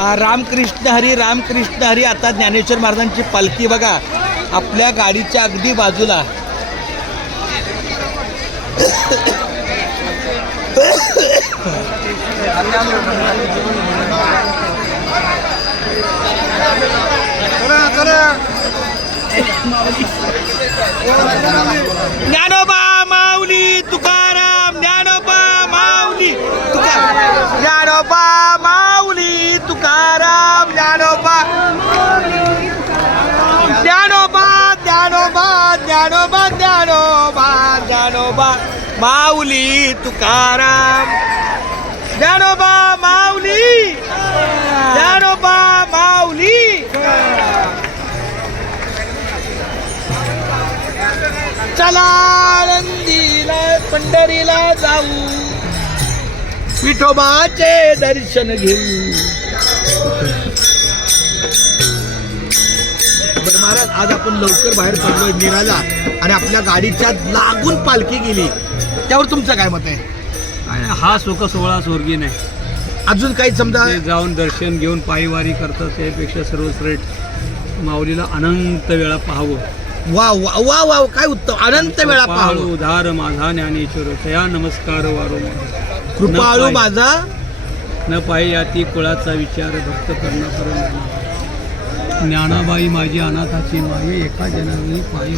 रामकृष्ण हरी. आता ज्ञानेश्वर महाराजांची पालखी बघा आपल्या गाडीच्या अगदी बाजूला. ज्ञानोबा माऊली तुकाराम, ज्ञानोबा माऊली तुकाराम, ज्ञानोबा माऊली तुकाराम, ज्ञानोबा ज्ञानोबा ज्ञानोबा ज्ञानोबा ज्ञानोबा ज्ञानोबा माऊली तुकाराम, ज्ञानोबा माऊली, ज्ञानोबा माऊली. चला आळंदीला पंढरीला जाऊ, विठोबाचे दर्शन घेऊ. बरं महाराज, आज आपण लवकर बाहेर पडलोय निराला आणि आपल्या गाडीच्या लागून पालखी गेली, त्यावर तुमचं काय मत आहे? हा शोक सोहळा स्वर्गीय नाही. अजून काही समजा जाऊन दर्शन घेऊन पायवारी करतात त्यापेक्षा सर्वश्रेष्ठ माऊलीला अनंत वेळा पाहावं. वा वा वा वा, काय उत्तम. अनंत वेळा पाहावं. उधार माझा ज्ञानेश्वर तया नमस्कार वारंवार. कृपाळू माझा न पायी याती कुळाचा विचार भक्त करण्यापर्यंत. ज्ञानाबाई माझी अनाथाची माई, एका जनानी पायी